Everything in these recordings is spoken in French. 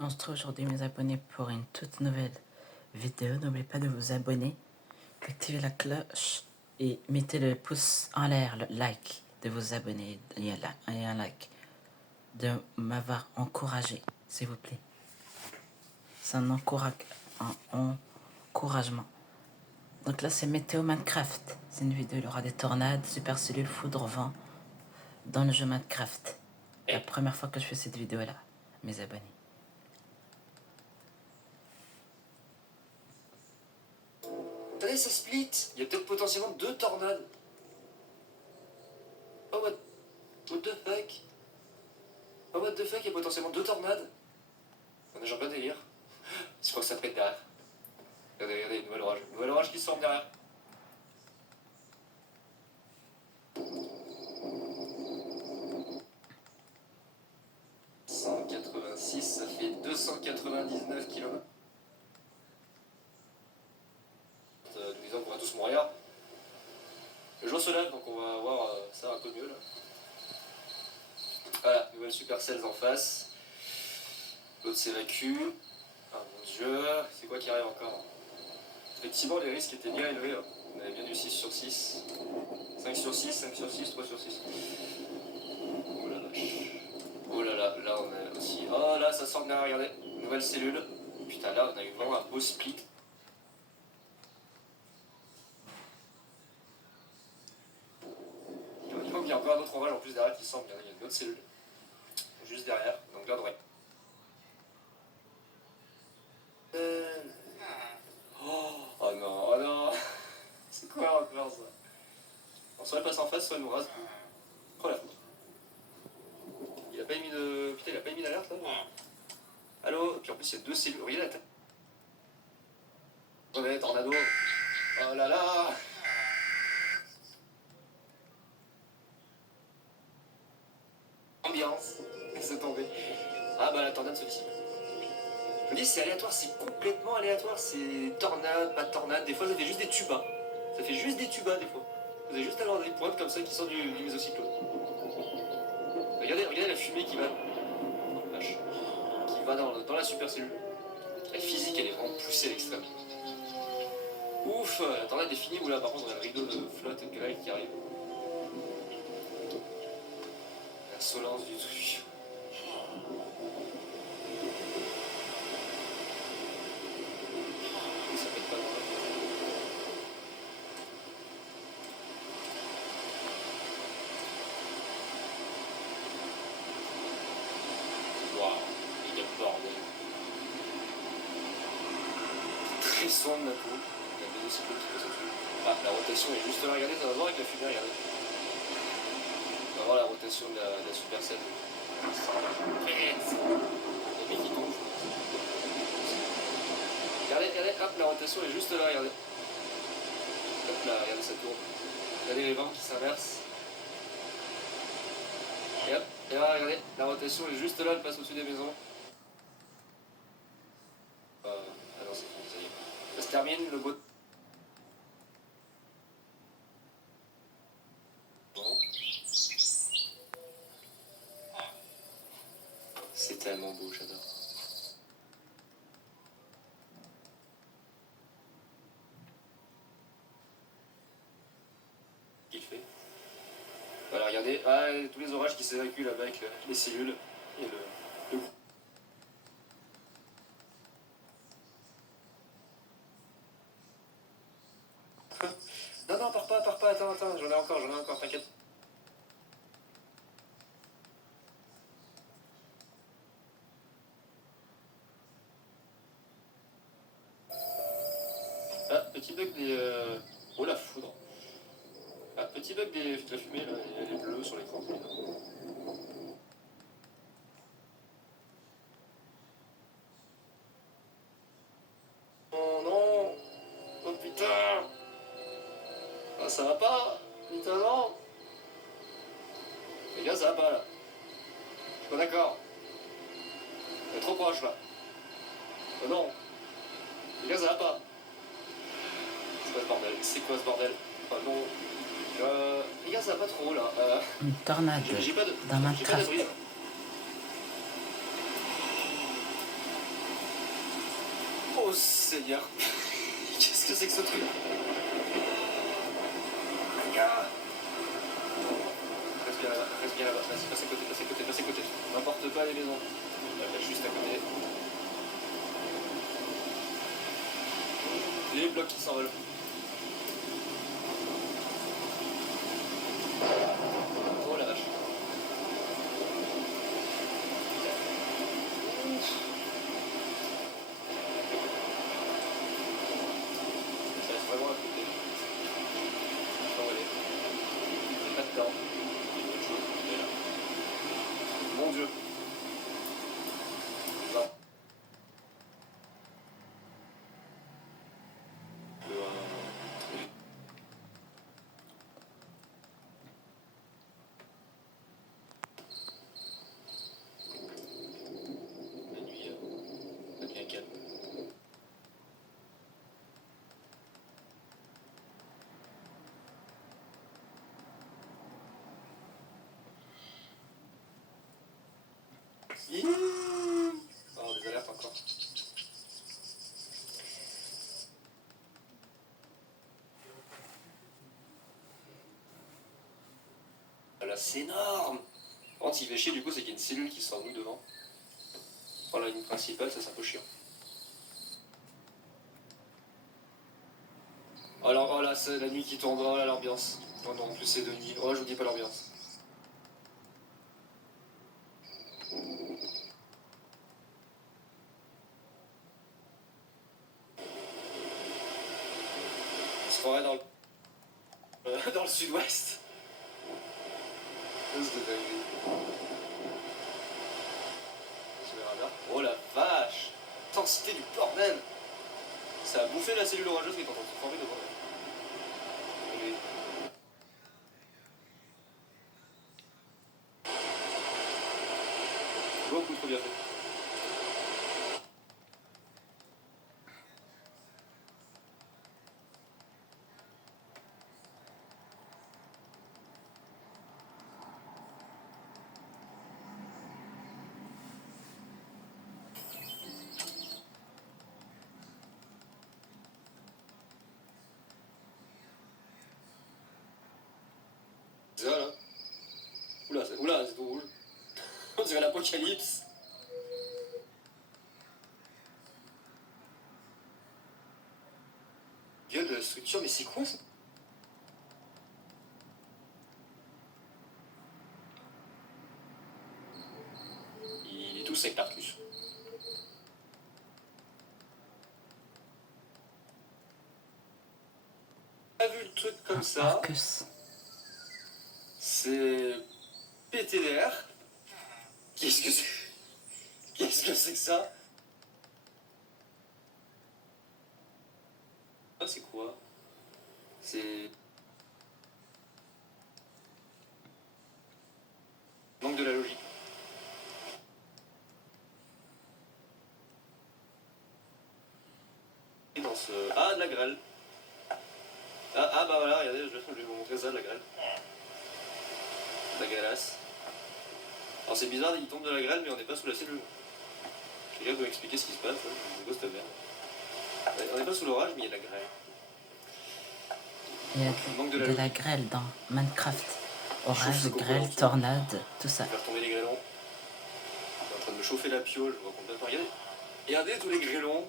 On se retrouve aujourd'hui mes abonnés pour une toute nouvelle vidéo. N'oubliez pas de vous abonner, d'activer la cloche et mettez le pouce en l'air, le like, de vous abonner et un like, de m'avoir encouragé, s'il vous plaît. C'est un encouragement. Donc là c'est Météo Minecraft. C'est une vidéo, il y aura des tornades, super cellules, foudre, vent dans le jeu Minecraft. La première fois que je fais cette vidéo là, mes abonnés. Attendez, ça split. Il y a peut-être potentiellement 2 tornades. Oh, what the fuck. Oh, what the fuck, il y a potentiellement 2 tornades. On a genre pas délire. Je crois que ça pète derrière. Regardez, regardez, nouvel orage. Nouvel orage qui se forme derrière. « 186, ça fait 299 km. Nous disons qu'on va tous mourir. Le jour se lève, donc on va voir ça un peu mieux là. Voilà, nouvelle Supercells en face. L'autre s'évacue. Ah mon dieu, c'est quoi qui arrive encore? Effectivement, les risques étaient bien élevés. Hein. On avait bien du 6 sur 6. 5 sur 6, 5 sur 6, 3 sur 6. Oh la vache. Oh là là, là on a aussi... Oh là, ça sort de derrière, regardez. Nouvelle cellule. Putain, là on a eu vraiment un beau split. Il faut qu'il y ait encore un autre orage en plus derrière qui sort. Regardez, il y a une autre cellule. Juste derrière, donc là on devrait... Oh non, oh non. C'est quoi encore ça? On soit elle passe en face, soit elle nous rase. Oh la faute. Il a pas émis de... Putain, il a pas émis d'alerte là. Allô? Et puis en plus il y a 2 cellules. Regardez la tête. Attendez, tornado. Oh là là. Ambiance. C'est tombé. Ah bah la tornade se dissipe. Je me dis c'est aléatoire, c'est complètement aléatoire. C'est tornade, pas de tornade. Des fois ça fait juste des tubas. Ça fait juste des tubas des fois. Vous avez juste alors des pointes comme ça qui sortent du mésocyclone. Regardez, regardez la fumée qui va. Oh, vache. Qui va dans la supercellule. La physique elle est vraiment poussée à l'extrême. Ouf, la tornade est finie ou là par contre on a le rideau de flotte et de grêle qui arrive. L'insolence du truc. Ça pète pas dans la... Waouh, il y a le bordel. Très soin de ma peau. Il y a un mésocyclone qui passe au-dessus. Ah, la rotation est juste là, regardez, ça va voir avec la fumée, regardez. On va voir la rotation de la supercell. Le mec qui tombe. Regardez, regardez, hop, la rotation est juste là, regardez. Hop là, regardez, ça tourne. Regardez les vents qui s'inversent. Et hop, et là, regardez, la rotation est juste là, elle passe au-dessus des maisons. Ah non, c'est bon, ça y est. Ça se termine, le beau... C'est tellement beau, j'adore. Qu'il fait. Voilà, regardez, ah, tous les orages qui s'évacuent là-bas avec les cellules et le... Non, non, pars pas, attends, j'en ai encore, t'inquiète. Ah, petit bug des... Oh la foudre. Ah, petit bug de la fumée, là, elle est bleue sur l'écran. Oh non. Oh putain. Ah, ça va pas. Putain, non. Les gars, ça va pas, là. Je suis pas d'accord. On est trop proche, là. Oh non. Les gars, ça va pas. C'est quoi ce bordel? C'est quoi ce bordel? Oh non. Les gars, ça va pas trop, là. Une tornade J'ai pas de... dans J'ai pas Minecraft. d'abri, là. Oh Seigneur. Qu'est-ce que c'est que ce truc? Regarde. Reste bien là-bas, reste bien là-bas. Vas-y, passe à côté, passe à côté, passe à côté. N'importe pas les maisons. Là, juste à côté. Les blocs qui s'envolent. Oh la vache. Ça reste vraiment à côté. Attends, allez. Il n'y a pas de temps. Il y a autre chose. Il est là. Mon Dieu. Va. La nuit, ça devient calme. Oh, des alertes encore. Là, c'est énorme. Quand il fait chier, du coup, c'est qu'il y a une cellule qui sort nous devant. Enfin, la ligne principale, ça c'est un peu chiant. Alors, oh là, c'est la nuit qui tombe, oh là, l'ambiance. Oh non, en plus c'est de nuit. Oh, je vous dis pas l'ambiance. On se croirait dans le sud-ouest. C'est de dinguerie. Je verrai bien. Oh la vache. Intensité du bordel. Ça a bouffé la cellule orageuse qui est en train de se former devant elle. Beaucoup trop bien fait. C'est ça là. Oula, c'est tout rouge. On dirait l'apocalypse. Gueule de la structure, mais c'est quoi ça? Il est tout sec, Tarkus. Pas vu le truc comme ça. Marcus. C'est pété d'air. Qu'est-ce que c'est? Qu'est-ce que c'est que ça? Ah, c'est quoi? C'est... Manque de la logique. Et dans ce... Ah, de la grêle. Ah bah voilà, regardez, je vais vous montrer ça, de la grêle. De la grêlasse. Alors c'est bizarre, il tombe de la grêle, mais on n'est pas sous la cellule. Quelqu'un peut m'expliquer ce qui se passe, hein. C'est quoi cette merde? On n'est pas sous l'orage, mais il y a de la grêle. Il y a de la grêle dans Minecraft. Orage, grêle, tornade, tout ça. Je vais faire tomber les grêlons. Je suis en train de me chauffer la piole, je vois complètement. Regardez. Regardez tous les grêlons.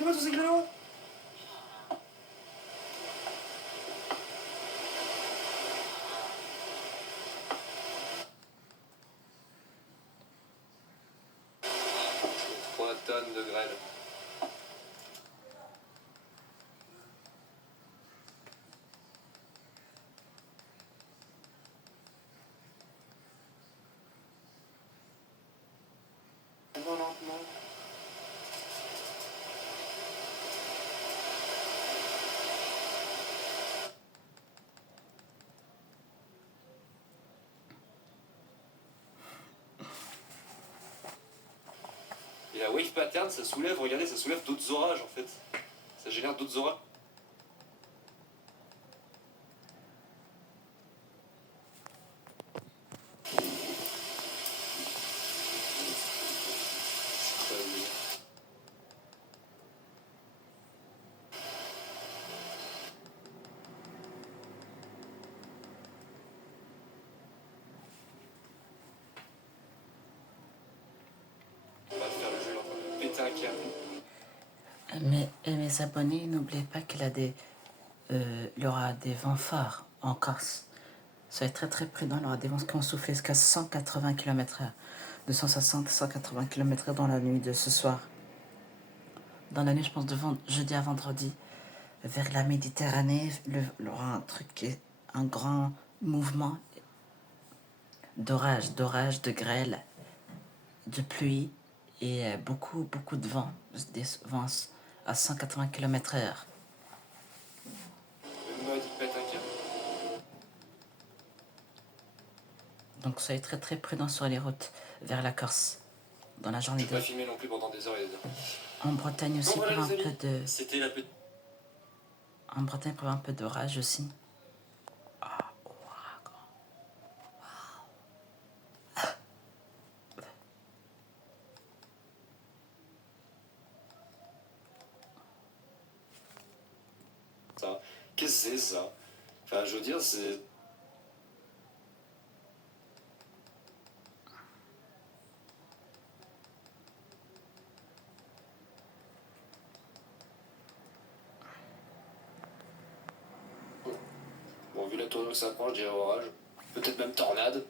Regardez tous ces grêlons. Trois tonnes de grêle. Lentement. Et la wave pattern, ça soulève, regardez, ça soulève d'autres orages en fait. Ça génère d'autres orages. clair. Et mes abonnés, n'oubliez pas il y aura des vents forts en Corse. Soyez très très prudents, il y aura des vents qui vont souffler jusqu'à 180 km/h. De 160 à 180 km/h dans la nuit de ce soir. Dans la nuit, je pense, de jeudi à vendredi, vers la Méditerranée, il y aura un truc qui est un grand mouvement d'orage, de grêle, de pluie et beaucoup, beaucoup de vent, des vents à 180 km/h. Moi, il pète un câble. Donc soyez très très prudents sur les routes vers la Corse dans la journée Je de... vais pas filmer non plus pendant des heures et des heures. En Bretagne aussi, Donc voilà, pour un les peu amis, de... c'était la petite... En Bretagne, pour un peu d'orage aussi. Ça. Qu'est-ce que c'est ça? Enfin, je veux dire, c'est... Bon, vu la tournure que ça prend, je dirais orage. Peut-être même tornade.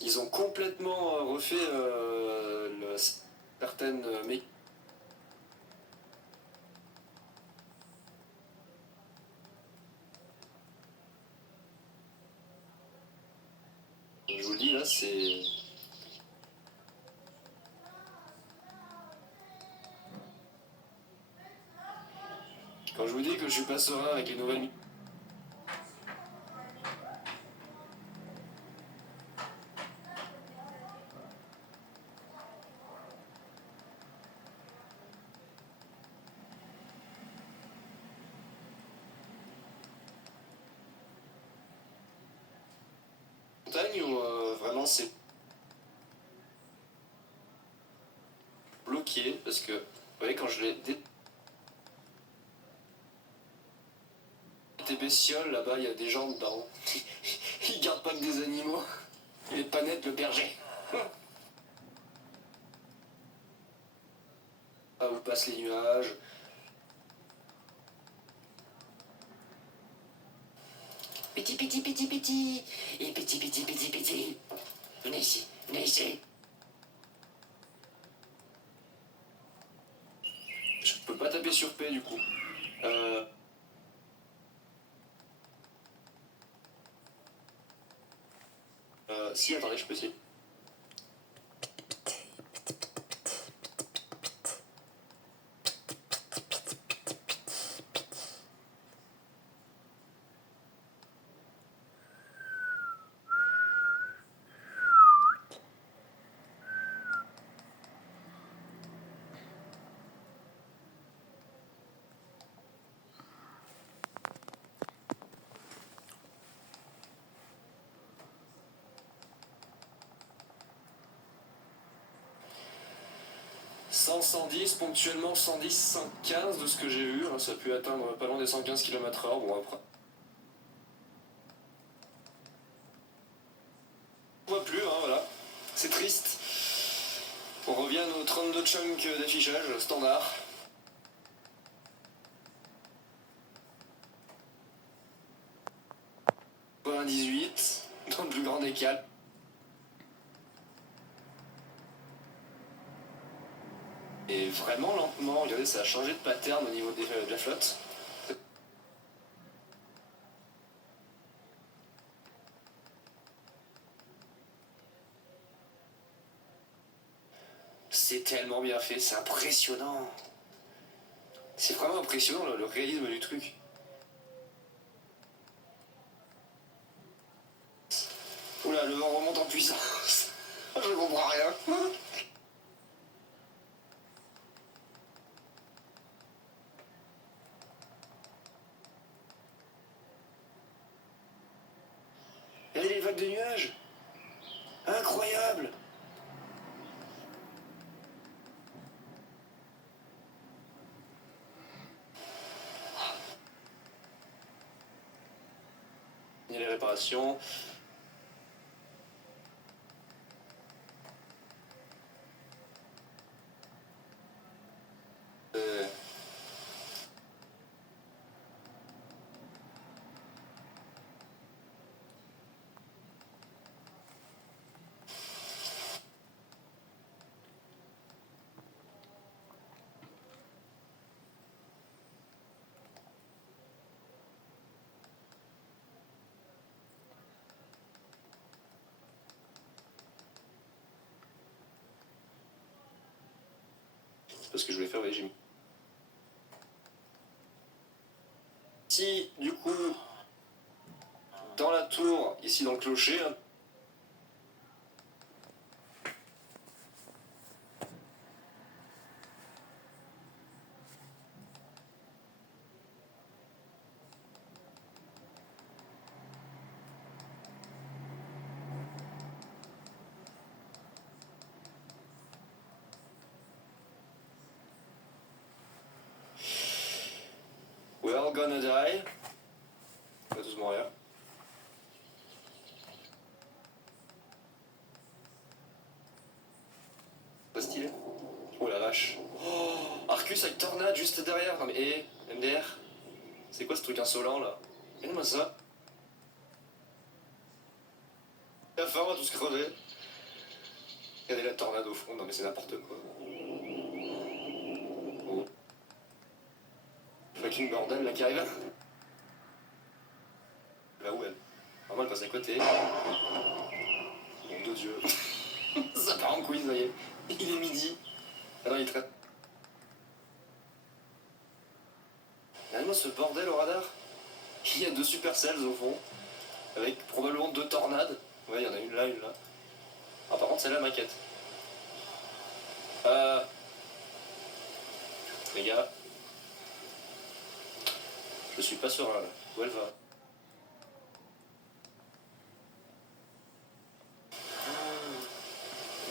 Ils ont complètement refait certaines mécaniques. Je vous le dis, là, c'est... Quand je vous dis que je suis pas serein avec les nouvelles... montagne où vraiment c'est bloqué parce que, vous voyez, quand je l'ai... Des bestioles, là-bas, il y a des gens dedans. Ils gardent pas que des animaux. Il est pas net, le berger. Ah, où passent les nuages. Petit, petit, petit, petit. Et petit, petit, petit, petit. Venez ici, venez ici. Je peux pas taper sur P, du coup. Si, attendez, je peux essayer. 100, 110, ponctuellement 110, 115 de ce que j'ai vu. Hein, ça a pu atteindre pas loin des 115 km/h. Bon, après. On voit plus, hein, voilà. C'est triste. On revient à nos 32 chunks d'affichage standard. Un 18, dans le plus grand des calmes. Et vraiment lentement, regardez, ça a changé de pattern au niveau de la flotte. C'est tellement bien fait, c'est impressionnant. C'est vraiment impressionnant le réalisme du truc. Oula, le vent remonte en puissance. Je comprends rien. Regardez les vagues de nuages. Incroyable. Il y a les réparations. parce que je voulais faire au régime. Si, du coup, dans la tour, ici dans le clocher, hein, we're all gonna die. On va tous mourir. Pas stylé. Oh la vache. Oh, Arcus avec Tornade juste derrière. Non mais, MDR, c'est quoi ce truc insolent là? Regarde-moi ça. La fin, on va tous crever. Regardez la tornade au fond, non mais c'est n'importe quoi. Oh. Fucking bordel là qui arrive. Là où elle? Vraiment elle passe à côté. Mon de Dieu. Ça part en couille, ça y est. Il est midi. Ah non, il traite. Regarde-moi ce bordel au radar. Il y a 2 supercells au fond. Avec probablement 2 tornades. Ouais, il y en a une là, une là. Ah, par contre, c'est la maquette. Les gars. Je suis pas serein là. Où elle va?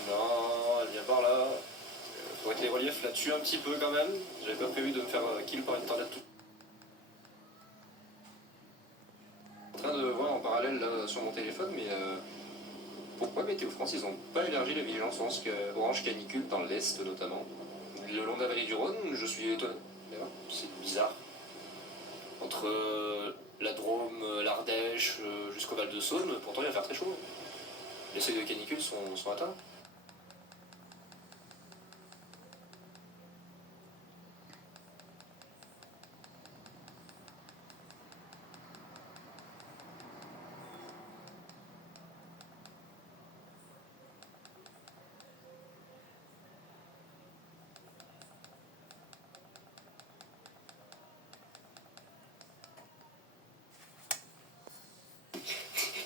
Non, elle vient par là. Faudrait que les reliefs la tuent un petit peu quand même. J'avais pas prévu de me faire kill par une tornade tout. En train de voir en parallèle là, sur mon téléphone, mais pourquoi Météo France ils ont pas élargi la vigilance orange canicule dans l'Est notamment? Le long de la vallée du Rhône, je suis étonné. C'est bizarre. Entre la Drôme, l'Ardèche, jusqu'au Val de Saône, pourtant il va faire très chaud. Les seuils de canicule sont atteints.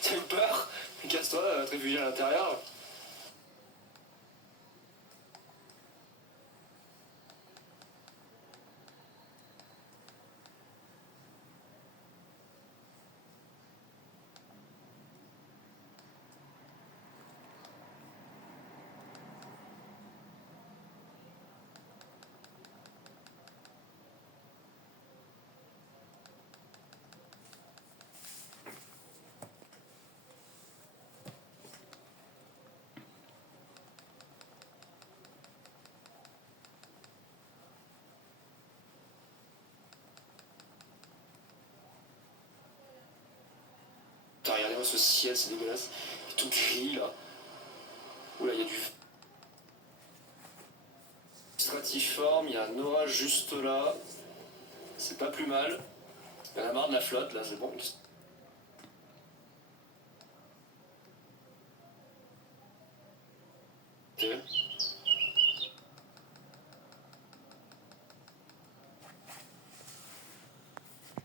T'as eu peur? Casse-toi, te réfugier à l'intérieur. Putain, regardez-moi ce ciel, c'est dégueulasse. Il est tout gris là. Oula, il y a du stratiforme, il y a un orage juste là. C'est pas plus mal. Il y en a marre de la flotte là, c'est bon. Ok.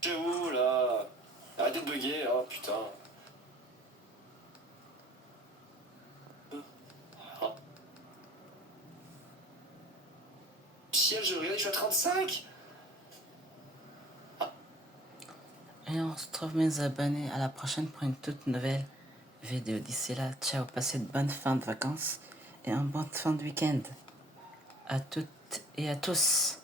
Chez vous là? Arrêtez de bugger, oh putain. Ah. Ciel, je regarde, je suis à 35. Et on se retrouve mes abonnés à la prochaine pour une toute nouvelle vidéo. D'ici là, ciao, passez de bonnes fins de vacances et un bon fin de week-end à toutes et à tous.